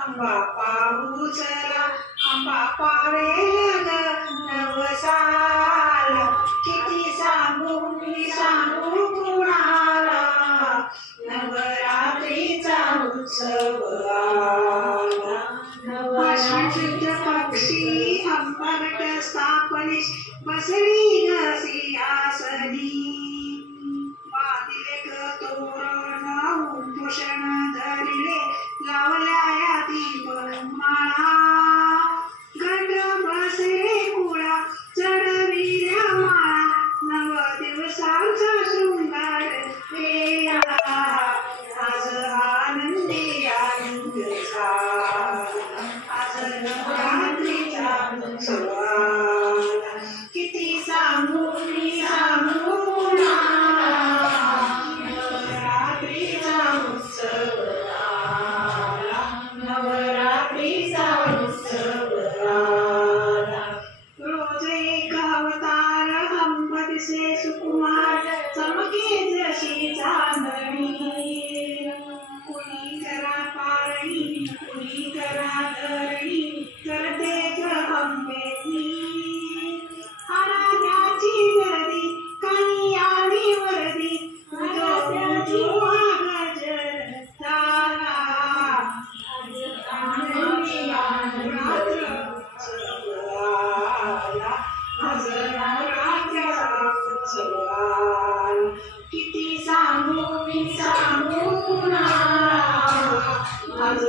आंबा पाऊसला आंबा पावेल नवसाला किती सांगू मी सांगू कुणाला नवरात्रीचा उत्सव आला आषाढ पक्षी अंबरट स्थापने बसली घसी आसनी बांधिले ग तोरण भूषण धरिले लावल्या या दीपमाळा गट बसले कुळा चढविल्या माळा नव दिवसांचा शृंगार केला आज आनंदी आनंद आज नवरात्रीचा उत्सव आला किती सांगू मी सांगू नवरात्रीचा उत्सव नवरात्रीचा उत्सव आला रोज एक अवतार अंबरसे सुकुमार चमके जशी चांदणी कुणी करा पारणी कुणी करा धरणी करते ग अंबेनी आराध्याची गर्दी काही आली वर्दी उजो गजर तारा किती सांगू मी सांगू ना आज